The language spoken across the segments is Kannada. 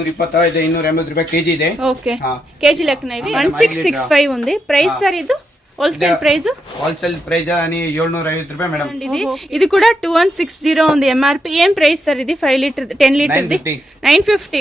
225 280 ರೂಪಾಯಿ ಕೆಜಿ ಇದೆ. ಓಕೆ, ಕೆಜಿ ಲೆಕ್ಕನ ಇವೆ. 1665 ఉంది. ಪ್ರೈಸ್ ಸರ್ ಇದು ಹೋಲ್సేల్ ప్రైస్? ಹೋಲ್సేల్ ಪ್ರೈಸ್ అని 750 ರೂಪಾಯಿ మేడం. ఇది కూడా 2160 ఉంది ఎంఆర్పి. ఏం ప్రైస్ సార్ ఇది? 5 లీటర్ 10 లీటర్ ది 950.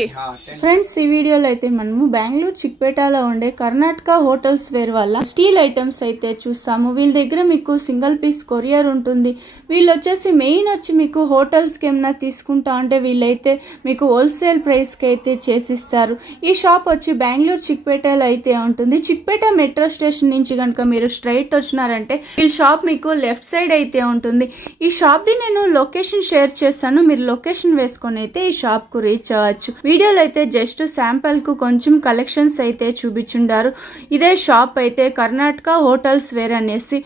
ఫ్రెండ్స్, ఈ వీడియోలో అయితే మనము బెంగళూరు చిక్పేటలో ఉండే కర్ణాటక హోటల్స్ వేర్ వల్ల స్టీల్ ఐటమ్స్ అయితే చూస్తాము. వీళ్ళ దగ్గర మీకు సింగిల్ పీస్ కొరియర్ ఉంటుంది. వీళ్ళు వచ్చేసి మెయిన్ వచ్చి మీకు హోటల్స్కి ఏమైనా తీసుకుంటా అంటే వీళ్ళైతే మీకు హోల్సేల్ ప్రైస్కి అయితే చేసిస్తారు. ఈ షాప్ వచ్చి బెంగళూరు చిక్పేటలో అయితే ఉంటుంది. చిక్పేట మెట్రో స్టేషన్ నుంచి కనుక మీరు స్ట్రైట్ వచ్చినారంటే ఈ షాప్ మీకు లెఫ్ట్ సైడ్ అయితే ఉంటుంది. ఈ షాప్ ది నేను లొకేషన్ షేర్ చేస్తాను. మీరు లొకేషన్ వేసుకొని అయితే ఈ షాప్ కు రీచ్ అవ్వచ్చు. వీడియోలో అయితే జస్ట్ శాంపుల్ కు కొంచెం కలెక్షన్స్ అయితే చూపించుండారు. ఇదే షాప్ అయితే కర్ణాటక హోటల్స్ వేర్ అనేసి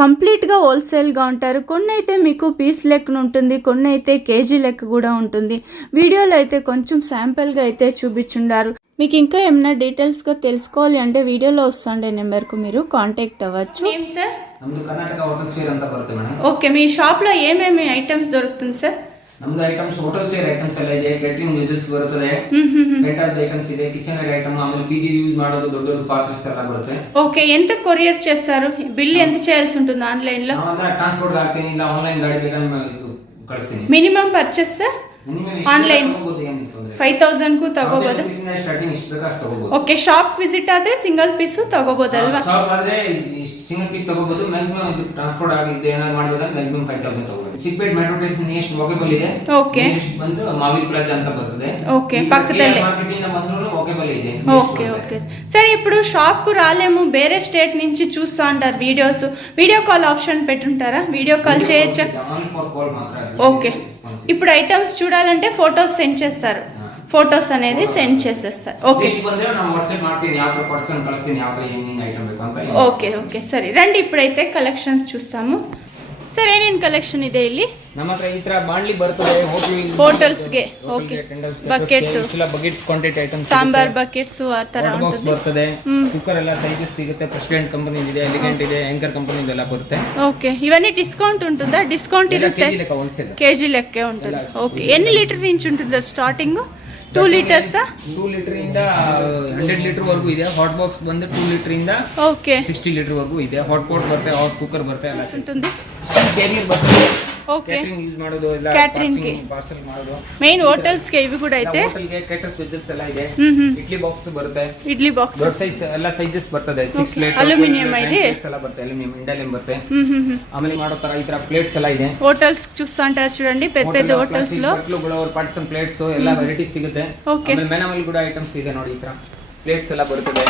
కంప్లీట్ గా హోల్సేల్ గా ఉంటారు. కొన్ని అయితే మీకు పీస్ లెక్కన ఉంటుంది, కొన్ని అయితే కేజీ లెక్క కూడా ఉంటుంది. వీడియోలో అయితే కొంచెం శాంపుల్ గా అయితే చూపించుండారు. మీకు ఇంకా ఏమైనా డీటెయిల్స్ గా తెలుసుకోవాలి అంటే వీడియోలో వస్తుండే నెంబర్ కు మీరు కాంటాక్ట్ అవ్వచ్చు. ఏం సార్? ನಮ್ಮದು ಕರ್ನಾಟಕ ಹೋಟೆಲ್ ಸೇರ್ ಅಂತ ಬರುತ್ತೆ ಮೇಡಮ್. ಓಕೆ, మీ షాప్ లో ఏమేమి ఐటమ్స్ దొరుకుతుంది సార్? ನಮ್ದು ಐಟಮ್ಸ್ ಹೋಟೆಲ್ ಸೇರ್ ಐಟಮ್ಸ್ ಎಲ್ಲ ಇದೆ. ಕೇಟರಿಂಗ್ ವೆಸಲ್ಸ್ ಬರುತ್ತದೆ, ಮೆಟಲ್ ಐಟಮ್ಸ್ ಇದೆ, ಕಿಚನ್ ವೇರ್ ಐಟಮ್, ಆಮೇಲೆ ಪಿಜಿ ಯೂಸ್ ಮಾಡೋದು ದೊಡ್ಡ ದೊಡ್ಡ ಪಾತ್ರೆಸ್ ಎಲ್ಲ ಬರುತ್ತೆ. ಓಕೆ, ఎంత కొరియర్ చేస్తారు? బిల్ ఎంత చేయాల్సి ఉంటుంది ఆన్లైన్ లో? ನಾನು ಟ್ರಾನ್ಸ್ಪೋರ್ಟ್ ಹಾಕ್ತೀನಿ, ಇಲ್ಲ ಆನ್ಲೈನ್ ಗಾಡಿ ಬೇಕಾದ್ರೆ ಕಳಿಸ್ತೀನಿ. ಮಿನಿಮಮ್ ಪರ್ಚೇಸ್ ಸರ್ ಆನ್ಲೈನ್ 5000 ಕು ತಗೋಬಹುದು. ಓಕೆ, ಶಾಪ್ ವಿಸಿಟ್ ಆದ್ರೆ ಸಿಂಗಲ್ ಪೀಸ್ ತಗೋಬಹುದಲ್ವಾ? ಶಾಪ್ ಆದ್ರೆ ಸಿಂಗಲ್ ಪೀಸ್ ತಗೋಬಹುದು. ಮ್ಯಾಕ್ಸಿಮಮ್ ಇದು ಟ್ರಾನ್ಸ್ಪೋರ್ಟ್ ಆಗಿದೆ ಏನಾದ್ರು ಮಾಡಬೇಕಾದ್ರೆ ಮ್ಯಾಕ್ಸಿಮಮ್ 5000 ತಗೋಬಹುದು. ಚಿಕ್ಪೇಟ್ ಮೆಟ್ರೋ ಸ್ಟೇಷನ್ ಎಷ್ಟು ವಾಕೇಬಲ್ ಇದೆ. ಓಕೆ, ಬಂದು ಮಾವಿಲ್ ಪ್ಲಾಜಾ ಅಂತ ಬರ್ತದೆ. ಓಕೆ, పక్కದಲ್ಲೇ మార్కెట్ ಇಂದ ಬಂದ್ರು ವಾಕೇಬಲ್ ಇದೆ. ఓకే ఓకే సరే, ఇప్పుడు షాప్ కు రాలేము, వేరే స్టేట్ నుంచి చూస్తా అంటారు వీడియోస్. వీడియో కాల్ ఆప్షన్ పెట్టుంటారా? వీడియో కాల్ చేయొచ్చా? ఓకే, ఇప్పుడు ఐటమ్స్ చూడాలంటే ఫొటోస్ సెండ్ చేస్తారు. ఫొటోస్ అనేది సెండ్ చేసేస్తారు. ఓకే ఓకే ఓకే సరే, రండి ఇప్పుడైతే కలెక్షన్స్ చూస్తాము. ಸರ್, ಏನೇನು ಕಲೆಕ್ಷನ್ ಇದೆ ಇಲ್ಲಿ? ನಮ್ಮ ಹತ್ರ ಈ ತರ ಬಾಂಡ್ಲಿ ಬರ್ತದೆ ಹೋಟೆಲ್ಸ್ಗೆ. Okay, bucket, bucket quantity items, sambar buckets ಆ ತರ ಬಾಕ್ಸ್ ಬರ್ತದೆ. ಕುಕ್ಕರ್ ಎಲ್ಲ ಸೈಜಸ್ ಸಿಗುತ್ತೆ. ಪ್ರೆಸಿಡೆಂಟ್ ಕಂಪನಿ ಇದೆ, ಎಲಿಗೆಂಟ್ ಇದೆ, ಆಂಕರ್ ಕಂಪನಿ ಇದೆಲ್ಲ ಬರುತ್ತೆ. ಓಕೆ, ಇವన్నీ డిస్కౌంట్ ఉంటుందా? డిస్కౌంట్ ఇರುತ್ತೆ, కేజీ లెక్కే ఉంటుంది. ఓకే, ఎన్ని లీటర్ నుంచి ఉంటుంది స్టార్టింగ్? 2 లీటర్స్ 2 లీటర్ ಇಂದ 100 ಲೀಟರ್ ವರೆಗೂ ಇದೆ. ಹಾಟ್ ಬಾಕ್ಸ್ ಬಂದು 2 ಲೀಟರ್ ಇಂದ ಓಕೆ 60 ಲೀಟರ್ ವರೆಗೂ ಇದೆ. ಹಾಟ್ ಪಾಟ್ ಬರುತ್ತೆ, ಹಾಟ್ ಕುಕ್ಕರ್ ಬರುತ್ತೆ, ಎಲ್ಲ ఉంటుంది. ಕ್ಯಾರಿಯರ್ ಬರುತ್ತೆ. ಓಕೆ, ಕ್ಯಾಟರಿಂಗ್ ಯೂಸ್ ಮಾಡೋದು, ಎಲ್ಲ ಕ್ಯಾಟರಿಂಗ್ ಪಾರ್ಸಲ್ ಮಾಡೋದು. ಮೇನ್ ಹೋಟೆಲ್ಸ್ ಗೆ ಇವು ಕೂಡ ಐತೆ. ಹೋಟೆಲ್ ಗೆ ಕೇಟರ್ಸ್ ವೆಜಲ್ಸ್ ಎಲ್ಲ ಇದೆ. ಇಡ್ಲಿ ಬಾಕ್ಸ್ ಬರುತ್ತೆ, ಇಡ್ಲಿ ಬಾಕ್ಸ್ ದೊಡ್ಡ ಸೈಜ್ ಎಲ್ಲ ಸೈಜಸ್ ಬರ್ತದೆ. 6 ಪ್ಲೇಟ್ ಅಲ್ಯೂಮಿನಿಯಂ ಇದೆ, ಎಲ್ಲ ಬರುತ್ತೆ, ಅಲ್ಯೂಮಿನಿಯಂ ಇಂಡಾಲಿಯಂ ಬರುತ್ತೆ. ಆಮೇಲೆ ಮಾಡೋ ತರ ಈ ತರ ಪ್ಲೇಟ್ಸ್ ಎಲ್ಲ ಇದೆ. ಹೋಟೆಲ್ಸ್ చూస్తా అంటారు చూడండి, పెద్ద పెద్ద హోటల్స్ లో ಪಾರ್ಟಿಸನ್ ಪ್ಲೇಟ್ಸ್ ಎಲ್ಲ ವೆರೈಟೀಸ್ ಸಿಗುತ್ತೆ. ಆಮೇಲೆ ಮೆನಮಲ್ ಕೂಡ ಐಟಮ್ಸ್ ಇದೆ ನೋಡಿ. ಈ ತರ ಪ್ಲೇಟ್ಸ್ ಎಲ್ಲ ಬರ್ತದೆ,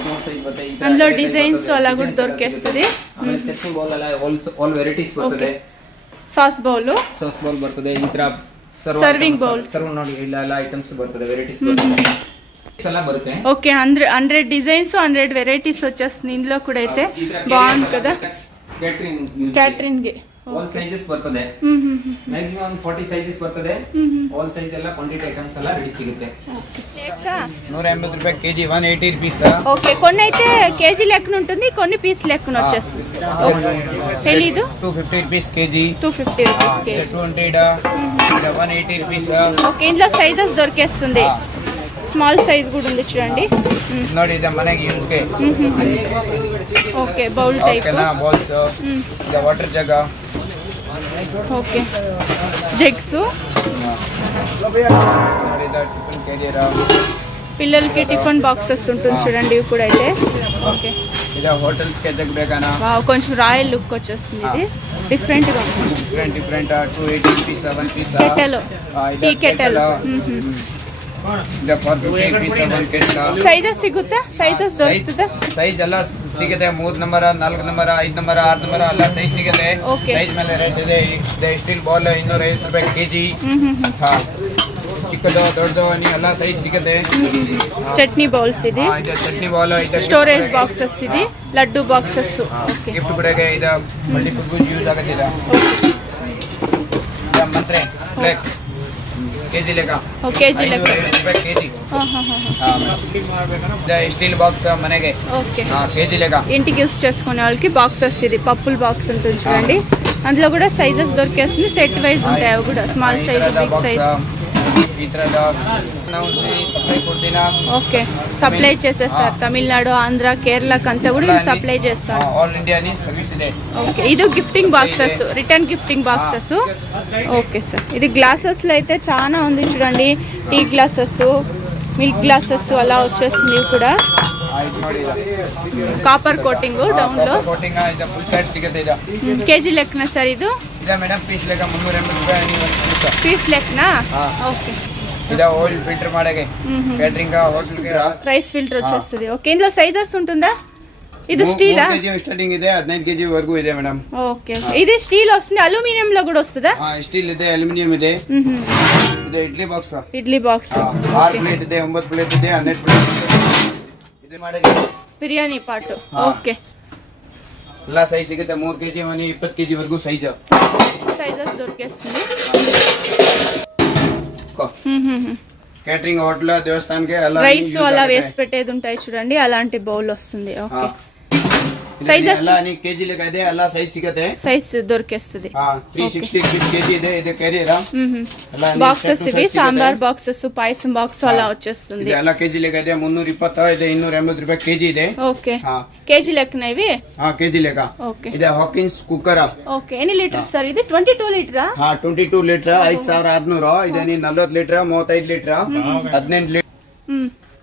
ಸ್ಮಾಲ್ ಸೈಜ್ ಬರುತ್ತೆ. అందులో డిజైన్స్ అలా కూడా దొరికేస్తది. ಆಮೇಲೆ ಚಟ್ನಿ ಬೌಲ್ ಎಲ್ಲ ಆಲ್ ವೆರೈಟೀಸ್ ಬರ್ತದೆ. ಸಾಸ್ ಬೌಲ್ ಬರ್ತದೆ. ಈ ತರ ಸರ್ವಿಂಗ್ ಬೌಲ್, ಸರ್ವ್ ನೋಡಿ, ಎಲ್ಲ ಐಟಮ್ಸ್ ಬರ್ತದೆ, ವೆರೈಟೀಸ್ ಬರ್ತದೆ ಎಲ್ಲ ಬರುತ್ತೆ. ఓకే, 100 డిజైన్స్ 100 వెరైటీస్ వచ్చేస్తుంది. ఇందులో కూడా అయితే బాగుంది కదా. క్యాటరింగ్ ಗೆ ಆಲ್ ಸೈಜಸ್ ಬರ್ತದೆ. ಮ್ಯಾಕ್ಸಿಮಮ್ 40 ಸೈಜಸ್ ಬರ್ತದೆ. ಆಲ್ ಸೈಜ್ ಎಲ್ಲ ಕ್ವಾಂಟಿಟಿ ಐಟಮ್ಸ್ ಎಲ್ಲ ರೆಡಿ ಸಿಗುತ್ತೆ. 180 ರೂಪಾಯಿ ಕೆಜಿ, 180 రూపీస్. ఓకే, కొన్ని అయితే కేజీ లెక్కన ఉంటుంది, కొన్ని పీస్ లెక్కన వచ్చేస్తుంది. ಹೇಳಿ, ಇದು 250 rupees KG, 250 rupees KG, 200 180 rupees. Okay, ఇందులో సైజెస్ దొరికేస్తుంది. స్మాల్ సైజ్ కూడా ఉంది చూడండి. ನೋಡಿ, ಇದು ಮನೆಗೆ ಯೂಸ್ ಗೆ. ఓకే, బౌల్ టైప్ బౌల్స్, ಇದು ವಾಟರ್ ಜಗ್. Okay, jugs. ನೋಡಿ, ಇದು ಟಿಫಿನ್ ಕ್ಯಾರಿಯರ್, పిల్లలకి టిఫిన్ బాక్సెస్ ఉంటుంది చూడండి. ఇవి కూడా అయితే ఓకే, ಇದು ಹೋಟೆಲ್ಸ್ ಗೆ ಜಗ್ ಬೇಕನಾ? వావ్, కొంచెం రాయల్ లుక్ వచ్చేస్తుంది. ఇది డిఫరెంట్ గా ఉంది. Different 280 rupees 1 piece. Kettle, tea kettle. Sizes ಸಿಗುತ್ತಾ? ಸೈಜಸ್ ದೊರೆಯುತ್ತಾ? ಸೈಜ್ ಎಲ್ಲ ಸಿಗುತ್ತೆ. 3 ನಂಬರ್, 4 ನಂಬರ್, 5 ನಂಬರ್, 6 ನಂಬರ್ ಎಲ್ಲ ಸೈಜ್ ಸಿಗುತ್ತೆ. ಸೈಜ್ ಮೇಲೆ ರೇಟ್ ಇದೆ. ಸ್ಟೀಲ್ ಬಾಲ್ 250 ರೂಪಾಯಿ ಕೆಜಿ. ಚಿಕ್ಕದು ದೊಡ್ಡದು ಎಲ್ಲ ಸೈಜ್ ಸಿಗುತ್ತೆ. ಚಟ್ನಿ ಬೌಲ್ಸ್ ಇದೆ, ಚಟ್ನಿ ಬೌಲ್ ಇದೆ, ಸ್ಟೋರೇಜ್ ಬಾಕ್ಸಸ್ ಇದೆ, ಲಡ್ಡು ಬಾಕ್ಸಸ್. ಗಿಫ್ಟ್ ಕೂಡ ಇದೆ, ಮಲ್ಟಿಪರ್ಪಸ್ ಯೂಸ್ ಆಗುತ್ತೆ. ಮಂತ್ರೆ ಫ್ಲೇಕ್ಸ್ ಕೆಜಿ ಲೆಕ್ಕ, ಕೆಜಿ ಲೆಕ್ಕ ರೂಪಾಯಿ ಕೆಜಿ. స్టీల్ బాక్స్ మనకి. ఓకే, కేజీ లెక్క ఇంటికి యూస్ చేసుకునే వాళ్ళకి బాక్సెస్. ఇది పప్పుల బాక్స్ ఉంటుంది చూడండి. అందులో కూడా సైజెస్ దొరికేస్తుంది. సెట్ వైజ్ ఉంటాయి అవి కూడా, స్మాల్ సైజ్, బిగ్ సైజ్. ಈ ತರದ ನಾವು ಸಪ್ಲೈ ಕೊಡ್ತೀನ. ఓకే సప్లై చేసేస్తారు తమిళనాడు ఆంధ్ర కేరళకి అంతా కూడా సప్లై చేస్తారు. ఆల్ ఇండియా ని సర్వీస్ ಇದೆ. ఓకే ఇది gifting boxes, return gifting boxes. Okay sir, ఇది గ్లాసెస్ లో అయితే చాలా ఉంది చూడండి. టీ గ్లాసెస్, మిల్క్ గ్లాసెస్ అలా వచ్చేస్తుంది. ఇవి కూడా copper coating down low coating ಇದೆ. ಫುಲ್ ಕಟ್ ಸಿಗುತ್ತೆ ಇದು. ಕೆಜಿ ಲೆಕ್ಕನ ಸರ್ ಇದು? ಇದೆ ಮೇಡಮ್, ಪೀಸ್ ಲೆಕ್ಕ 380 ರೂಪಾಯಿ ಪೀಸ್ ಲೆಕ್ಕನಾ? ಓಕೆ. ఇది ఆయిల్ ఫిల్టర్ ಮಾಡಗೆ కేటరింగ్ హోటల్ కి రైస్ ఫిల్టర్ వచ్చేస్తుంది. ఓకే, ఇందులో సైజెస్ ఉంటుందా? ఇది స్టీల్ కేజీ స్టార్టింగ్ ಇದೆ, 15 కేజీ వరకు ಇದೆ మేడం. ఓకే, ఇది స్టీల్ వస్తుంది. అల్యూమినియం లో కూడా వస్తుందా? స్టీల్ ಇದೆ, అల్యూమినియం ಇದೆ. ಇದು idli box. Idli box 6 plate ಇದೆ, 9 ಪ್ಲೇಟ್ ಇದೆ, 12 ಪ್ಲೇಟ್ ಇದೆ. ಇದು ಮಾಡಗೆ ಬಿರಿಯಾನಿ ಪಾಟ್. ಓಕೆ, ಎಲ್ಲ ಸೈಜ್ ಸಿಗುತ್ತೆ. 3 ಕೆಜಿ 20 ಕೆಜಿ ವರೆಗೂ ಸೈಜ್ సైజెస్ దొరికేస్తుంది. కేటరింగ్ హోటల్ దేవస్థానానికి అలా రైస్ అలా వేసి పెట్టేది ఉంటాయి చూడండి, అలాంటి బౌల్ వస్తుంది. ఓకే, సైజెస్ ಎಲ್ಲ ನೀ ಕೆಜಿ ಲೆಕ್ಕ ಇದೆ, ಎಲ್ಲ ಸೈಜ್ ಸಿಗುತ್ತೆ. సైజ్ దొరికేస్తుంది. 360 ಕೆಜಿ ಇದೆ. ಇದು ಕೆರಿಯರ್ బాక్సెస్ ఇవి సాంబార్ బాక్సెస్, పాయసం బాక్స్ అలా వచ్చేస్తుంది. ಎಲ್ಲ ಕೆಜಿ ಲೆಕ್ಕ ಇದೆ. 320 ಇದೆ, 280 ರೂಪಾಯಿ ಕೆಜಿ ಇದೆ. ఓకే, కేజీ లెక్కన ఇవి? ಕೆಜಿ ಲೆಕ್ಕ. ఓకే, ಇದೆ ಹಾಕಿನ್ಸ್ ಕುಕ್ಕರ್. ఓకే, ఎన్ని లీటర్ సార్ ఇది? 22 లీటరా? 22 ಲೀಟರ್, 5600. ಇದೆ ನೀ 40 ಲೀಟರ್, 35 ಲೀಟರ್, 18 ಲೀಟರ್.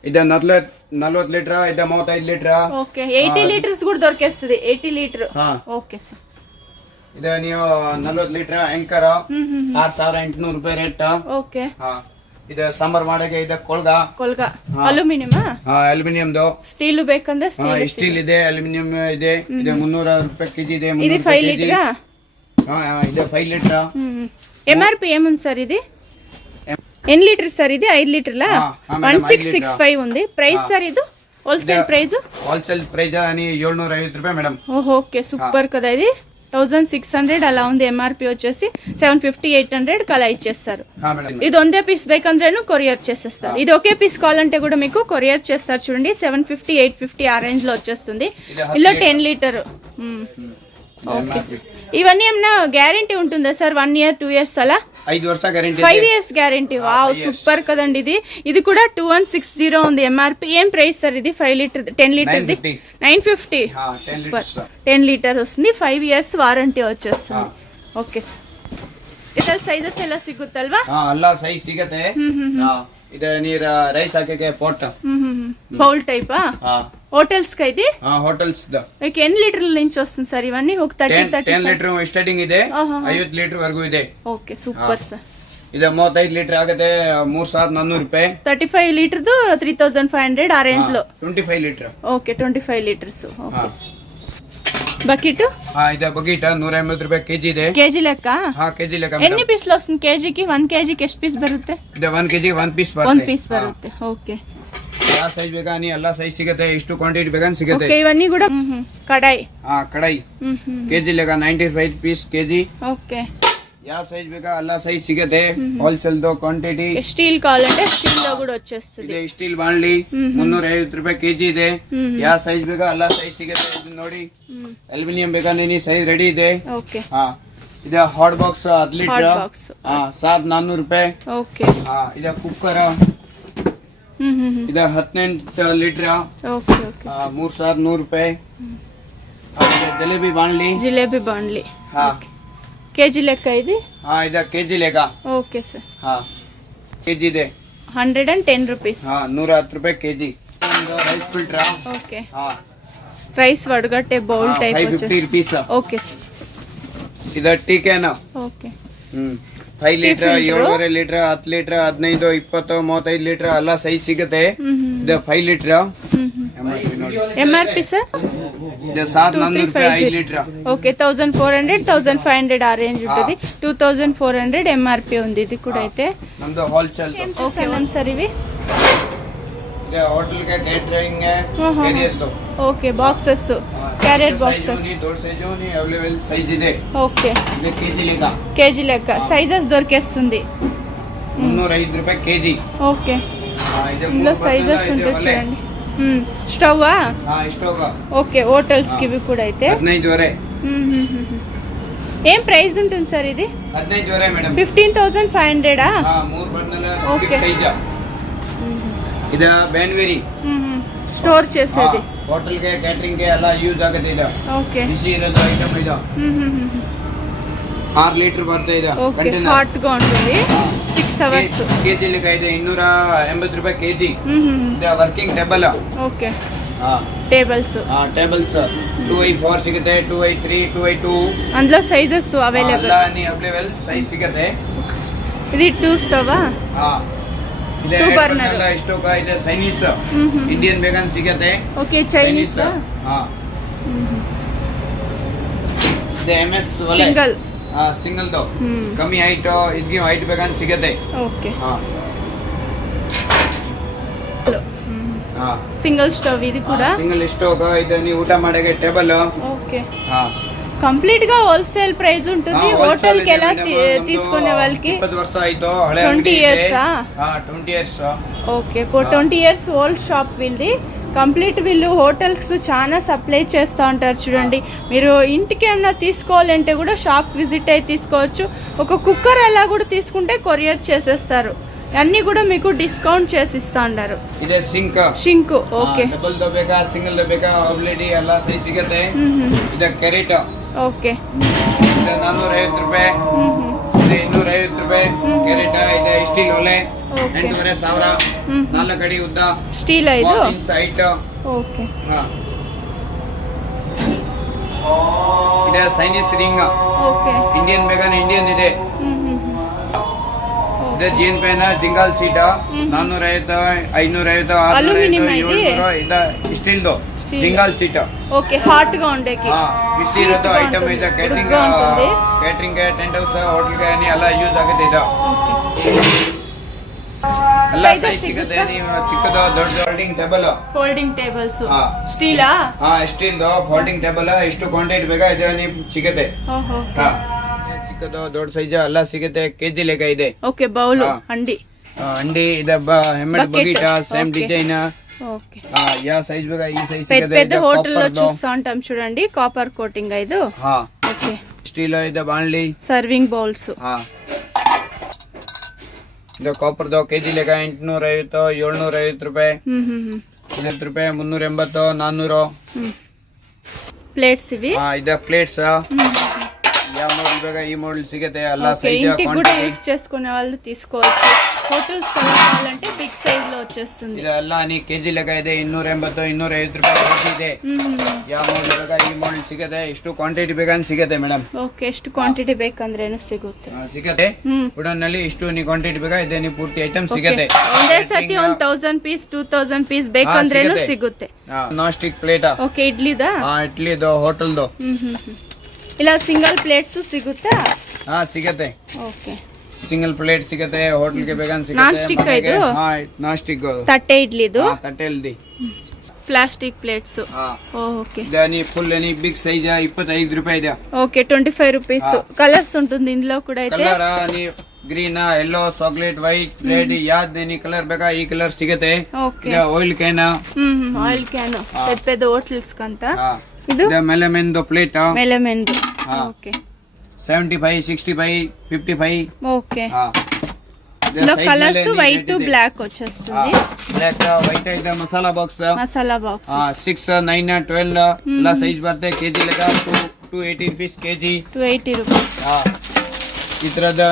ಇದೆ 40 ಲೀಟರ್, ಇದೆ 35 ಲೀಟರ್. ఓకే, 80 లీటర్స్ కూడా దొరికేస్తుంది. 80 లీటర్. Okay sir. ಇದೆ ನೀವು 40 ಲೀಟರ್ ಆಂಕರ್ 6800 ರೂಪಾಯಿ ರೇಟ್. ಓಕೆ, ಇದು ಸಾಂಬಾರ್ ಮಾಡಕ್ಕೆ ಇದೆ ಕೊಳ್ಗ. ಅಲ್ಯೂಮಿನಿಯಂ? ಅಲ್ಯೂಮಿನಿಯಂದು. ಸ್ಟೀಲ್ ಬೇಕಂದ್ರೆ ಸ್ಟೀಲ್ ಇದೆ, ಅಲ್ಯೂಮಿನಿಯಂ ಇದೆ. ಇದು 300 ರೂಪಾಯಿ ಕೆಜಿ ಇದೆ. ఇది 5 లీటరా? ಇದೆ 5 ಲೀಟರ್. ఎంఆర్పి ఏముంది సార్ ఇది? ఎన్ని లీటర్ సార్ ఇది? 5 లీటర్లా? 1665 ఉంది ప్రైస్ సార్. ఇది హోల్సేల్ ప్రైస్? హోల్సేల్ ప్రైస్ అని 750 ರೂಪಾಯಿ మేడం. ఓకే, సూపర్ కదా. ఇది 1600 అలా ఉంది. ఎంఆర్పి వచ్చేసి 750 800 అలా ఇచ్చేస్తారు. ఇది ಒಂದೇ పీస్ ಬೇಕಂದ್ರೇನು కొరియర్ చేసేస్తారు. ఇది ఒకే పీస్ కావాలంటే కూడా మీకు కొరియర్ చేస్తారు చూడండి. 750 850 ఆ రేంజ్ లో వచ్చేస్తుంది. ఇలా 10 లీటర్. ఓకే, ఇవన్నీ ఏమన్నా గ్యారంటీ ఉంటుందా సార్? 1 year 2 years అలా? 5 ವರ್ಷ guarantee. 5 years guarantee. Wow, super కదండి. ఇది కూడా 2160 ఉంది ఎంఆర్పి. ఏం ప్రైస్ సార్ ఇది? 5 లీటర్ 10 లీటర్ 950. 10 లీటర్ వస్తుంది. 5 years ವಾರಂಟಿ వచ్చేస్తుంది. ಓಕೆ ಸರ್, ಇದರಲ್ಲಿ ಸೈಜಸ್ ಎಲ್ಲ ಸಿಗುತ್ತಲ್ವಾ? ಎಲ್ಲ ಸೈಜ್ ಸಿಗುತ್ತೆ. ಇದು ನೀರ ರೈಸ್ ಹಾಕಕ್ಕೆ ಪೋಟ್ బౌల్ టైపా? హోటల్స్ కి ఇది? హోటల్స్ మీకు ఎన్ని లీటర్ల నుంచి వస్తుంది సార్ ఇవన్నీ? ఒక 10 లీటర్ స్టార్టింగ్ ಇದೆ, 50 ಲೀಟರ್ ವರೆಗೂ ಇದೆ. Okay, super sir. ಇದು 35 ಲೀಟರ್ ಆಗುತ್ತೆ, 3400 ರೂಪಾಯಿ. 35 లీటర్ದು 3500 ఆ రేంజ్ లో. 25 litre. Okay, 25 litres. Okay, bucket? ಇದೆ ಬಕೆಟ್ 180 ರೂಪಾಯಿ ಕೆಜಿ ಇದೆ. కేజీ లెక్క? ಕೆಜಿ ಲೆಕ್ಕ. ఎన్ని పీసులు వస్తుంది కేజీకి? 1 కేజీకి ಎಷ್ಟು పీಸ್ ಬರುತ್ತೆ? ಇದೆ 1 ಕೆಜಿ 1 ಪೀಸ್ ಬರುತ್ತೆ. 1 పీస్ ಬರುತ್ತೆ. ఓకే, ಯಾವ ಸೈಜ್ ಬೇಕಾ ನೀ ಎಲ್ಲ ಸೈಜ್ ಸಿಗುತ್ತೆ, ಎಷ್ಟು ಕ್ವಾಂಟಿಟಿ ಬೇಕಾ ಸಿಗುತ್ತೆ. ಓಕೆ, ಇವన్నీ కూడా కడాయి. ಕಡಾಯಿ ಕೆಜಿ ಲೆಕ್ಕ 95 ಪೀಸ್ ಕೆಜಿ. ఓకే, ಯಾವ ಸೈಜ್ ಬೇಕಾ ಎಲ್ಲ ಸೈಜ್ ಸಿಗುತ್ತೆ. Wholesale quantity. స్టీల్ కావాలంటే స్టీల్ లో కూడా వచ్చేస్తుంది. ಇದೆ ಸ್ಟೀಲ್ ಬಾಂಡ್ಲಿ 350 ರೂಪಾಯಿ ಕೆಜಿ ಇದೆ. ಯಾವ ಸೈಜ್ ಬೇಕಾ ಎಲ್ಲ ಸೈಜ್ ಸಿಗುತ್ತೆ. ಇದು ನೋಡಿ, ಅಲ್ಯೂಮಿನಿಯಂ ಬೇಕಾ ನೀ ಸೈಜ್ ರೆಡಿ ಇದೆ. ಓಕೆ, ಇದೆ ಹಾಟ್ ಬಾಕ್ಸ್ 10 ಲೀಟರ್ 7400 ರೂಪಾಯಿ. ಓಕೆ, ಇದೆ ಕುಕ್ಕರ್. ಇದೆ 18 ಲೀಟರ್. ಓಕೆ, ಓಕೆ, 3100 ರೂಪಾಯಿ. ಜಿಲೇಬಿ ಬಾಂಡ್ಲಿ. కేజీ లెక్క ఇది? ಇದೆ ಕೆಜಿ ಲೆಕ್ಕ. Okay sir. ಕೆಜಿ ಇದೆ 110 రూపీస్. 110 ರೂಪಾಯಿ KG. Rice filter. Okay, rice వడగట్టే bowl type 550 rupees. Okay sir. ಇದೆ tea can. Okay, 5 litre 7.5 litre 10 litre 15 20 35 litre ಎಲ್ಲ ಸೈಜ್ ಸಿಗುತ್ತೆ. ಇದೆ 5 ಲೀಟರ್. MRP sir? ಇದೆ 7400 ರೂಪಾಯಿ 5 ಲೀಟರ್. ఓకే, 1400 1500 ఆ రేంజ్ ఉంటుంది. 2400 ఎంఆర్పి ఉంది. ఇది కూడా అయితే ನಮ್ದು ಹೋಲ್ಸೇಲ್. Okay sir. ఇవి ಇದೆ ಹೋಟೆಲ್ ಗೆ ಕೇಟರಿಂಗ್ ಕ್ಯಾರಿಯರ್ ದು. Okay, boxes, carrier boxes. ದೊಡ್ಡ ಸೈಜ್ ನಿ ಅವೈಲೇಬಲ್ ಸೈಜ್ ಇದೆ. ఓకే, ಇದೆ ಕೆಜಿ ಲೆಕ್ಕ. కేజీ లెక్క సైజెస్ దొరికేస్తుంది. 305 ರೂಪಾಯಿ ಕೆಜಿ. ఓకే, ఇందులో సైజెస్ ఉంటాయి చూడండి. స్టవ్? స్టవ్. ఓకే, హోటల్స్ కి ఇవి కూడా అయితే 15 వరే. ఏం ప్రైస్ ఉంటుంది సార్ ఇది? 15,000 ಮೇಡಮ್. 15,500 ಹಾ 3 ಬಣ್ಣಲ Okay. ಸೈಜ್. ಇದು ಬ್ಯಾನ್ವೇರಿ ಸ್ಟೋರ್ చేసేది. ಹೋಟೆಲ್ ಗೆ ಕ್ಯಾಟರಿಂಗ್ ಗೆ ಎಲ್ಲ ಯೂಸ್ ಆಗುತ್ತೆ ಇದು. ಓಕೆ. ಬಿಸಿ ಇರೋದು ಐಟಮ್ ಇದು. 6 ಲೀಟರ್ ಬರುತ್ತೆ ಇದು ಓಕೆ. ಕಂಟೈನರ್. ಹಾಟ್ గా ఉంటుంది. 6 hours. ಕೆಜಿ ಲೆಕ್ಕ ಇದೆ 280 ರೂಪಾಯಿ ಕೆಜಿ. ಇದು ವರ್ಕಿಂಗ್ ಟೇಬಲ್. ಓಕೆ. ಹಾ ಟೇಬಲ್ಸ್. ಟೇಬಲ್ಸ್ 2x4 ಸಿಗುತ್ತೆ, 2x3, 2x2 అందులో సైజెస్ అవైలబుల్. ಎಲ್ಲ ಅವೈಲೇಬಲ್ ಸೈಜ್ ಸಿಗುತ್ತೆ. ఇది 2 ಸ್ಟವ್. ಹಾ ಇದೆ 2 burner. ಎಲ್ಲ ಸ್ಟೋವ್ ಇದೆ ಚೈನೀಸ್. ಇಂಡಿಯನ್ ಬೇಗನ್ ಸಿಗುತ್ತೆ. Okay Chinese. ಹಾ ಇದೆ MS ಒಲೆ. ಸಿಂಗಲ್. ಹಾ ಸಿಂಗಲ್ ದೋ ಕಮ್ಮಿ ಹೈಟ್ ಇದಕ್ಕೆ ಹೈಟ್ ಬೇಗನ್ ಸಿಗುತ್ತೆ. ಓಕೆ. ಹಾ ಹಾ సింగిల్ స్టవ్ ఇది కూడా. సింగిల్ స్టవ్ ఇది ನೀವು ಊಟ ಮಾಡಕ್ಕೆ ಟೇಬಲ್. ఓకే. ಹಾ కంప్లీట్ గా హోల్సేల్ ప్రైస్ ఉంటుంది. హోటల్ కి ఎలా తీసుకునే వాళ్ళకి 20 ವರ್ಷ ಆಯ್ತು ಹಳೆ 20 years. ಹಾ 20 years. Okay. 20 years old shop వీళ్ళది. కంప్లీట్ వీళ్ళు హోటల్స్ చాలా సప్లై చేస్తూ ఉంటారు చూడండి. మీరు ఇంటికి ఏమైనా తీసుకోవాలంటే కూడా షాప్ విజిట్ అయి తీసుకోవచ్చు. ఒక కుక్కర్ అలా కూడా తీసుకుంటే కొరియర్ చేసేస్తారు. అన్నీ కూడా మీకు డిస్కౌంట్ చేసి ఇస్తా ఉంటారు. ಇದೆ ಸಿಂಕ್. షింక్. ఓకే. ಡಬಲ್ ದ ಬೇಕಾ ಸಿಂಗಲ್ ದ ಬೇಕಾ ಆಲ್ರೆಡಿ ಎಲ್ಲ ಸೈಜ್ ಸಿಗುತ್ತೆ. ಇದೆ ಕೆರೆಟ್. ఓకే. ಇದು 450 ರೂಪಾಯಿ. ಇದು 250 ರೂಪಾಯಿ ಕೆರೆಟ್. ಇದೆ ಸ್ಟೀಲ್ ಒಲೆ 8,500. 4 ಅಡಿ ಉದ್ದ స్టీల్ ఐదు. 1 ಇಂಚ್ ಹೈಟ್. ఓకే. ಹಾ ಇದೆ ಚೈನೀಸ್ ರಿಂಗ್. ఓకే. ಇಂಡಿಯನ್ ಬೇಗನ್ ಇಂಡಿಯನ್ ಇದೆ. ಇದೆ ಜೀನ್ ಪೇನ್ ಜಿಂಗಲ್ ಸೀಟ 450, 550, 650, 700. ಇದೆ ಸ್ಟೀಲ್ ದು ಜಿಂಗಲ್ ಸೀಟ. ఓకే. హాట్ గా ఉండేకి. ಹಾ ಬಿಸಿ ಇರೋದು ಐಟಮ್ ಇದೆ. ಕ್ಯಾಟರಿಂಗ್ ಕ್ಯಾಟರಿಂಗ್ ಗೆ ಟೆಂಟ್ ಹೌಸ್ ಹೋಟೆಲ್ ಗೆ ಎಲ್ಲ ಯೂಸ್ ಆಗುತ್ತೆ ಇದು. ಎಲ್ಲ ಸೈಜ್ ಸಿಗುತ್ತೆ. ನೀವು ಚಿಕ್ಕದು ದೊಡ್ಡ ಫೋಲ್ಡಿಂಗ್ ಟೇಬಲ್. Folding tables. ಹಾ ಸ್ಟೀಲಾ? ಹಾ ಸ್ಟೀಲ್ ದು ಫೋಲ್ಡಿಂಗ್ ಟೇಬಲ್. ಎಷ್ಟು ಕ್ವಾಂಟಿಟಿ ಬೇಕಾ ಇದು ನೀವು ಸಿಗುತ್ತೆ. ಓಹೋ. ಹಾ ಚಿಕ್ಕದು ದೊಡ್ಡ ಸೈಜ್ ಎಲ್ಲ ಸಿಗುತ್ತೆ. ಕೆಜಿ ಲೆಕ್ಕ ಇದೆ. ಓಕೆ. ಬೌಲ್ ಹಾ. ಅಂಡಿ. ಅಂಡಿ ಇದೆ ಹೆಮ್ಮೆಡ್ ಬಕೆಟ್ ಸೇಮ್ ಡಿಸೈನ್. ఓకే. యా సైజ్ బేగా ఈ సైజ్ పెద్ద సిగదే. పెద్ద హోటల్లో చూస్తా ఉంటాం చూడండి. కాపర్ కోటింగ్ ఐదు. హా ఓకే. స్టీల్ ಇದೆ ಬಾಣಲಿ. Serving bowls. ಹಾ ಇದು ಕಾಪರ್ ದೋ ಕೆಜಿ ಲೆಕ್ಕ 850, 750 ರೂಪಾಯಿ. 50 ರೂಪಾಯಿ, 380, 400. Plates EV. ಹಾ ಇದೆ ಪ್ಲೇಟ್ಸ್. ಯಾ ಮಾಡೆಲ್ ಬೇಕಾ ಈ ಮಾಡೆಲ್ ಸಿಗುತ್ತೆ. ಎಲ್ಲ ఓకే. సైజ్ ఇంటికి కూడా క్వాంటిటీ. యూస్ చేసుకునే వాళ్ళు తీసుకోవచ్చు. హోటల్స్ కావాలంటే బిగ్ సైజ్ లో వచ్చేస్తుంది. ಇದೆಲ್ಲ ನೀ ಕೆಜಿ ಲೆಕ್ಕ ಇದೆ. 280, 250 ರೂಪಾಯಿ ಕೆಜಿ ಇದೆ. ಯಾ ಮಾಡೆಲ್ ಬೇಕಾ ಈ ಮಾಡೆಲ್ ಸಿಗುತ್ತೆ. ಎಷ್ಟು ಕ್ವಾಂಟಿಟಿ ಬೇಕಂತ ಸಿಗುತ್ತೆ ಮೇಡಮ್. ಓಕೆ. ಎಷ್ಟು ಕ್ವಾಂಟಿಟಿ ಬೇಕಂದ್ರೇನು ಸಿಗುತ್ತೆ. ಸಿಗುತ್ತೆ. ಉಡನ್ನಲ್ಲಿ ಇಷ್ಟು ನೀ ಕ್ವಾಂಟಿಟಿ ಬೇಕಾ ಇದೆ ನೀ ಪೂರ್ತಿ ಐಟಮ್ ಸಿಗುತ್ತೆ. ಒಂದೇ ಸತಿ 1000 ಪೀಸ್ 2000 ಪೀಸ್ ಬೇಕಂದ್ರೇನು ಸಿಗುತ್ತೆ. Non stick plate. ಓಕೆ. ಇಡ್ಲಿದಾ? ಹಾ ಇಡ್ಲಿದು ಹೋಟೆಲ್ದು. ಇಲ್ಲ ಸಿಂಗಲ್ ಪ್ಲೇಟ್ಸ್ ಸಿಗುತ್ತಾ? ಹಾ ಸಿಗುತ್ತೆ. ಓಕೆ. ಸಿಂಗಲ್ ಪ್ಲೇಟ್ ಸಿಗುತ್ತೆ. ಹೋಟೆಲ್ ಗೆ ಬೇಕಂತ ಸಿಗುತ್ತೆ. ನಾನ್ ಸ್ಟಿಕ್ ಇದು? ಹಾ ನಾನ್ ಸ್ಟಿಕ್ ತಟ್ಟೆ ಇಡ್ಲಿದು. ತಟ್ಟೆಲ್ದಿ ಪ್ಲಾಸ್ಟಿಕ್ ಪ್ಲೇಟ್ಸ್. ಹಾ ఓకే. దాని ఫుల్ అని బిగ్ సైజ్ 25 ರೂಪಾಯಿ ಇದೆ. ఓకే. 25 రూపీస్. కలర్స్ ఉంటుంది ఇందులో కూడా అయితే. ಕಲರ್ ನೀ green, yellow, chocolate, white, red ಯಾವ್ದು ನೀ ಕಲರ್ ಬೇಕಾ ಈ ಕಲರ್ ಸಿಗುತ್ತೆ. Okay. Oil can. Oil can పెద్ద పెద్ద హోటల్స్ కంతా. ಇದು ಮೆಲಮೆನ್ದು ಪ್ಲೇಟ್. మెలమెందు. ఓకే. 75, 65, 55. ఓకే. ఇందులో కలర్స్ వైట్ బ్లాక్ వచ్చేస్తుంది. ಬ್ಲಾಕ್ ವೈಟ್ ಇದೆ. ಮಸಾಲಾ ಬಾಕ್ಸ್. మసాలా బాక్స్. 6, 9, 12 ಎಲ್ಲ ಸೈಜ್ ಬರುತ್ತೆ. ಕೆಜಿ ಲೆಕ್ಕ 280 rupees ಕೆಜಿ. 280 రూపీస్. ಈ ತರದ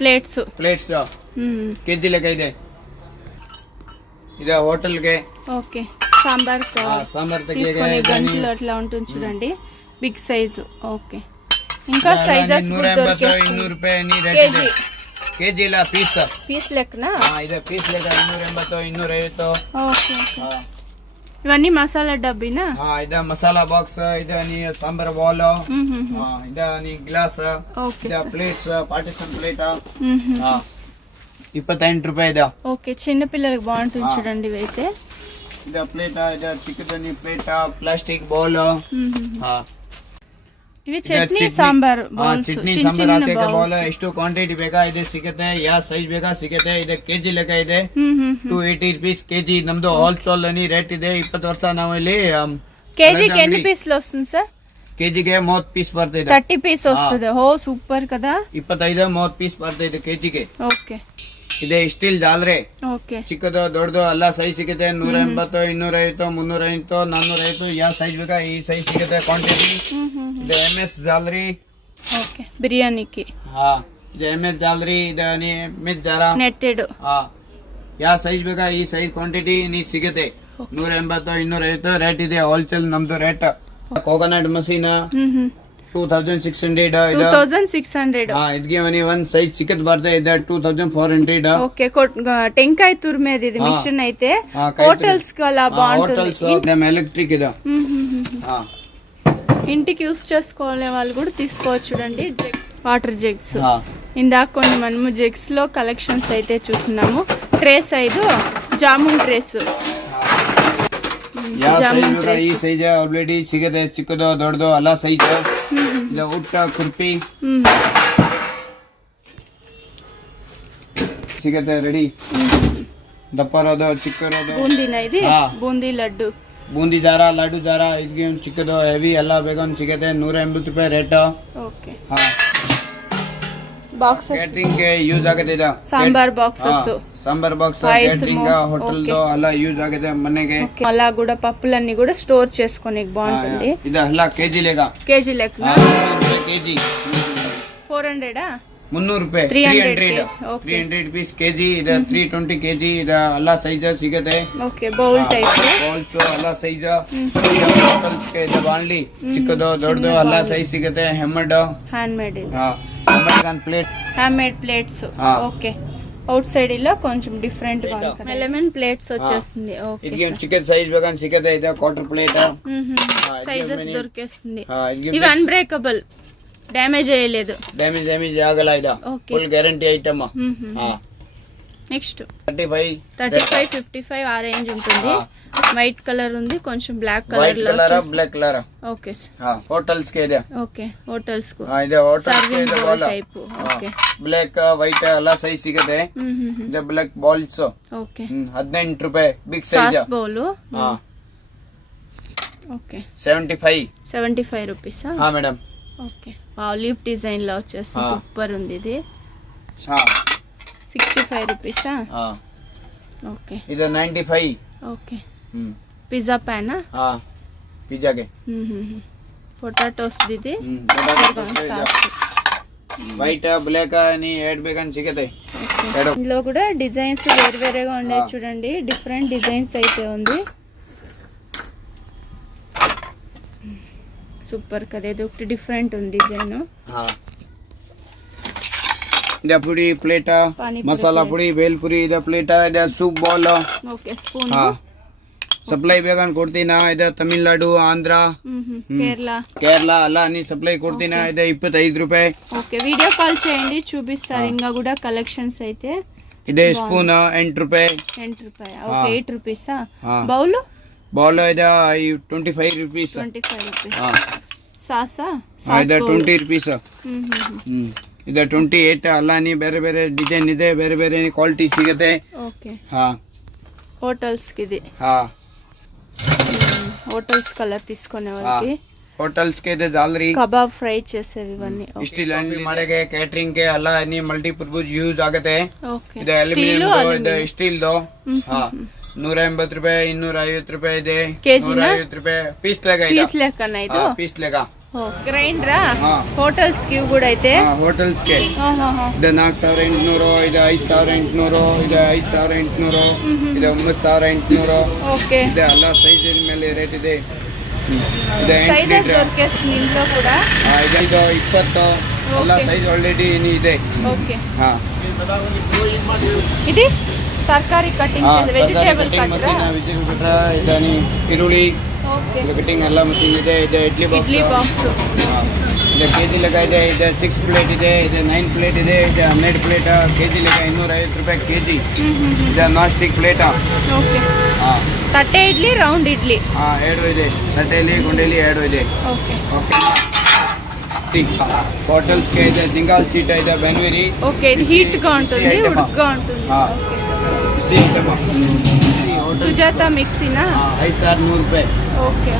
ಪ್ಲೇಟ್ಸ್. ಪ್ಲೇಟ್ಸ್ ಕೆಜಿ ಲೆಕ್ಕ ಇದೆ. ಇದು ಹೋಟೆಲ್ಗೆ. ఓకే. సాంబార్ సాంబార్ తీసుకునే గంటలు అట్లా ఉంటుంది చూడండి. Big size. ఓకే. ఇంకా సైజెస్ 180, 200 ರೂಪಾಯಿ ನೀ ರೇಟ್ ಇದೆ. ಕೆಜಿ ಇಲ್ಲ ಪೀಸ್. పీస్ లెక్కనా? ಇದೆ ಪೀಸ್ ಲೆಕ್ಕ 280, 250. ఓకే. ఇవన్నీ మసాలా డబ్బీనా? ಇದೆ ಮಸಾಲಾ ಬಾಕ್ಸ್. ಇದೆ ನೀ ಸಾಂಬಾರ್ ಬಾಲ್. ಇದೆ ನೀ ಗ್ಲಾಸ್. ಇದೆ ಪ್ಲೇಟ್ಸ್ ಪಾರ್ಟಿಷನ್ ಪ್ಲೇಟ್. 28 ರೂಪಾಯಿ ಇದೆ. ఓకే. చిన్న పిల్లలకు బాగుంటుంది చూడండి ఇవైతే. ಇದೆ ಪ್ಲೇಟ್. ಇದೆ ಚಿಕ್ಕದನಿ ಪ್ಲೇಟ್. Plastic bowl. ఇవి చట్నీ సాంబార్ బౌల్స్. ಚಟ್ನಿ ಸಾಂಬಾರ್ ಹಾಕಕ್ಕೆ ಬೌಲ್. ಎಷ್ಟು ಕ್ವಾಂಟಿಟಿ ಬೇಕಾ ಇದೆ ಸಿಗುತ್ತೆ. ಯಾವ ಸೈಜ್ ಬೇಕಾ ಸಿಗುತ್ತೆ. ಇದೆ ಕೆಜಿ ಲೆಕ್ಕ ಇದೆ. 280 rupees ಕೆಜಿ. ನಮ್ದು ಹೋಲ್ಸೇಲ್ ರೇಟ್ ಇದೆ. 20 ವರ್ಷ ನಾವು ಇಲ್ಲಿ కేజీకి ఎన్ని పీసులు వస్తుంది సార్? ಕೆಜಿಗೆ 30 ಪೀಸ್ ಬರ್ತಿದೆ. 30 ಪೀಸ್ ವస్తుంది. ಓ ಸೂಪರ್ కదా. 25-30 ಪೀಸ್ ಬರ್ತಿದೆ ಕೆಜಿಗೆ. ಓಕೆ. ಇದೆ ಸ್ಟೀಲ್ ಜಾಲರಿ. ಓಕೆ. ಚಿಕ್ಕದು ದೊಡ್ಡದು ಎಲ್ಲ ಸೈಜ್ ಸಿಗುತ್ತೆ. 180, 250, 350, 450 ಯಾವ ಸೈಜ್ ಬೇಕಾ ಈ ಸೈಜ್ ಸಿಗುತ್ತೆ ಕ್ವಾಂಟಿಟಿ. ಇದು MS ಜಾಲರಿ. ಓಕೆ. ಬಿರಿಯಾನಿಗೆ. ಹಾ ಇದು MS ಜಾಲರಿ. ಇದು MS ಜಾರ ನೆಟ್ಟೆಡ್. ಹಾ ಯಾವ ಸೈಜ್ ಬೇಕಾ ಈ ಸೈಜ್ ಕ್ವಾಂಟಿಟಿ ನೀ ಸಿಗುತ್ತೆ. 180, 250 ರೇಟ್ ಇದೆ. ಹೋಲ್ಸೇಲ್ ನಮ್ದು ರೇಟ್. Coconut machine 2600. 2600. ಹಾ ಇದಕ್ಕೆ ಒಂದ್ ಸೈಜ್ ಸಿಕ್ಕತ್ ಬರ್ತಾ ಇದೆ 2400. ಓಕೆ. ಟೆಂಕಾಯಿ ತುರ್ಮೇದಿದೆ ಮಿಷನ್ ಐತೆ. ಹೋಟೆಲ್ಸ್ ಗೆಲ್ಲ హోటల్స్ ఎలక్ట్రిక్ ఇది. ఇంటికి యూస్ చేసుకునే వాళ్ళు కూడా తీసుకోవచ్చు. చూడండి వాటర్ జగ్స్. ఇందాక కొన్ని మనము జగ్స్ లో కలెక్షన్స్ అయితే చూస్తున్నాము. Trace 5 jamun trace. ಈ ಸೈಜ್ ಆಲ್ರೆಡಿ ಸಿಗುತ್ತೆ. ಚಿಕ್ಕದು ದೊಡ್ಡದು ಎಲ್ಲ ಸೈಜ್. ಇದು ಊಟ ಕುರ್ಪಿ ಸಿಗುತ್ತೆ ರೆಡಿ. ದಪ್ಪರೋದು ಚಿಕ್ಕರೋದು. ಬೂಂದಿನ ಇದೆ. ಬೂಂದಿ ಲಡ್ಡು. ಬೂಂದಿ ಜಾರ ಲಡ್ಡು ಜಾರ ಇದಕ್ಕೆ ಒಂದು ಚಿಕ್ಕದು ಹೆವಿ ಎಲ್ಲ ಬೇಗ ಸಿಗುತ್ತೆ. 180 ರೂಪಾಯಿ ರೇಟ್. ಓಕೆ. ಹಾ ಬಾಕ್ಸ್ ಕ್ಯಾಟರಿಂಗ್ ಗೆ ಯೂಸ್ ಆಗುತ್ತೆ. ಇದು sambar boxes. Sambar box catering hotel లో అలా యూజ్ ఆగదే మనకి. అలా కూడా పప్పులన్నీ కూడా స్టోర్ చేసుకోనికి బాగుంటుంది. ఇది అలా కేజీ లేగా. కేజీ లెక్క. కేజీ 400 300 ರೂಪಾಯಿ. 300 ಪೀಸ್ ಕೆಜಿ. ಇದು 320 ಕೆಜಿ. ಇದು ಎಲ್ಲ ಸೈಜ್ ಸಿಗುತ್ತೆ. ಓಕೆ. ಬೌಲ್ ಟೈಪ್ ಬೌಲ್ಸ್ ಎಲ್ಲ ಸೈಜ್. ಹೋಟೆಲ್ಸ್ ಗೆ ಇದು ಬಾಂಡ್ಲಿ ಚಿಕ್ಕದು ದೊಡ್ಡದು ಎಲ್ಲ ಸೈಜ್ ಸಿಗುತ್ತೆ. ಹ್ಯಾಂಡ್ ಮೇಡ್ ಇದು. American plate. Hand made plates. Okay. Out side ఇలా కొంచెం డిఫరెంట్ గా ఉంటుంది. ఎలిమెంట్ ప్లేట్స్ వచ్చేస్తుంది. ఓకే. ఇది చికెన్ సైజ్ వేగన్ సిగతే. ఇది క్వార్టర్ ప్లేట్. సైజెస్ దొరికేస్తుంది. ఇవి అన్బ్రేకబుల్. డ్యామేజ్ అయ్యలేదు. డ్యామేజ్ ಆಗಲ್ಲ. ಇದು ಫುల్ ಗ್ಯಾರಂಟಿ ಐಟಮ್. నెక్స్ట్ 35, 55 ఆ రేంజ్ ఉంటుంది. వైట్ కలర్ ఉంది. కొంచెం బ్లాక్ కలర్ లో. Black colour. ఓకే. హోటల్స్ కే ಇದೆ. ఓకే. హోటల్స్ కు. ಇದೆ హోటల్స్ కే ಇದೆ ball type. Okay. Black white ಎಲ್ಲ ಸೈಜ್ ಸಿಗುತ್ತೆ. ಇದೆ ಬ್ಲಾಕ್ ಬಾಲ್ಸ್. ಓಕೆ. 18 ರೂಪಾಯಿ big size. Sauce bowl. Okay. 75 rupees. హా మేడం. ఓకే. లీఫ్ డిజైన్ లో వచ్చేస్తుంది. సూపర్ ఉంది ఇది. 65 రూపీస్. ఓకే. ఇది 95. ఓకే. Pizza pan. పిజ్జా కే. పొటాటోస్ ఇది. వైట్ బ్లాక్ అని ఏడ్ బేగన్ సిగతే. ఇందులో కూడా డిజైన్స్ వేరేగా ఉన్నాయి. చూడండి డిఫరెంట్ డిజైన్స్ అయితే ఉంది. సూపర్ కదా. ఇది ఒకటి డిఫరెంట్ ఉంది డిజైన్. ఇది పుడి ప్లేట్. మసాలా పుడి ಬೇಲ್ಪುರಿ. ಇದು ಪ್ಲೇಟ್. ಇದು soup bowl. Okay. Spoon. Supply ಬೇಗನ್ ಕೊಡ್ತೀನ. ಇದು ತಮಿಳ್ನಾಡು, ಆಂಧ್ರ, కేరళ అలా అన్ని సప్లై కొడుతున్న. ఇది 25 రూపాయి. ఓకే. వీడియో కాల్ చేయండి చూపిస్తారు. ఇంకా కూడా కలెక్షన్స్ అయితే. ఇదే స్పూన్ 8 రూపాయి. 8 రూపాయి. ఓకే. 8 రూపీస్. బౌల్ ఇది 25 రూపీస్. 25 రూపీస్. సాసా ಇದು 20 రూపీస్. ಇದು 28. ಅಲ್ಲ ನೀ ಬೇರೆ ಬೇರೆ ಡಿಸೈನ್ ಇದೆ. ಬೇರೆ ಬೇರೆ ಕ್ವಾಲಿಟಿ ಸಿಗುತ್ತೆ. ಓಕೆ. హోటల్స్ కి ఇది. హోటల్స్ కలర్ తీసుకునే వాళ్ళకి. ಹೋಟೆಲ್ಸ್ ಗೆ ಇದೆ ಜಾಲರಿ. ಕಬಾಬ್ ಫ್ರೈ చేసేవి ఇవన్నీ. ಸ್ಟೀಲ್ ಅಂಗಡಿ ಮಾಡಕ್ಕೆ ಕ್ಯಾಟರಿಂಗ್ ಗೆ ಎಲ್ಲ ಅన్ని ಮಲ್ಟಿಪರ್ಪಸ್ ಯೂಸ್ ಆಗುತ್ತೆ. ಓಕೆ. ಇದು ಅಲ್ಯೂಮಿನಿಯಂ. ಇದು ಸ್ಟೀಲ್. 180 ರೂಪಾಯಿ. 250 ರೂಪಾಯಿ ಇದೆ. 150 ರೂಪಾಯಿ ಪೀಸ್ ಲೆಕ್ಕ ಇದೆ. పీస్ లెక్కన ఇది. పీస్ ಲೆక్క. గ్రైండరా. హోటల్స్ కి కూడా అయితే. ಹೋಟೆಲ್ಸ್ ಗೆ ಇದು 4800. ಇದು 5800. ಇದು 5800. ಇದು 9800. ఓకే. ಇದು ಎಲ್ಲ ಸೈಜ್ ಮೇಲೆ ರೇಟ್ ಇದೆ. సైజెస్ దొరికేస్తుంది ఇంట్లో కూడా. ಇದು 20. ಎಲ್ಲ ಸೈಜ್ ಆಲ್ರೆಡಿ ಇದೆ. ఓకే. ఇది ತರಕಾರಿ ಕಟಿಂಗ್. Vegetable cutter. ಇದಾನಿ ಈರುಳ್ಳಿ. ಓಕೆ. ಕಟಿಂಗ್ ಎಲ್ಲ ಮಷೀನ್ ಇದೆ. ಇದು ಇಡ್ಲಿ ಬಾಕ್ಸ್. ಇದು ಕೆಜಿ ಲೆಕ್ಕ ಇದೆ. ಇದು 6 ಪ್ಲೇಟ್ ಇದೆ. ಇದು 9 ಪ್ಲೇಟ್ ಇದೆ. ಇದು 12 ಪ್ಲೇಟ್. ಕೆಜಿ ಲೆಕ್ಕ 250 ರೂಪಾಯಿ ಕೆಜಿ. ಇದು ನಾನ್ ಸ್ಟಿಕ್ ಪ್ಲೇಟ್. ಓಕೆ. ತಟ್ಟೆ ಇಡ್ಲಿ, ರೌಂಡ್ ಇಡ್ಲಿ. ಎರಡು ಇದೆ. ತಟ್ಟೆಯಲ್ಲಿ ಗುಂಡೆಯಲ್ಲಿ ಎರಡು ಇದೆ. ಓಕೆ. ಓಕೆ. ಹೋಟೆಲ್ಸ್ ಗೆ ಇದೆ ಜಿಂಗಾಲ್ ಚೀಟ ಇದೆ. ಬೆನ್ವೇರಿ. ಓಕೆ. ಇದು ಹೀಟ್ గా ఉంటుంది. ఉడుకుగా ఉంటుంది. ఓకే. సుజాత మిక్సీనా. 5100 ರೂಪಾಯಿ. ఓకే.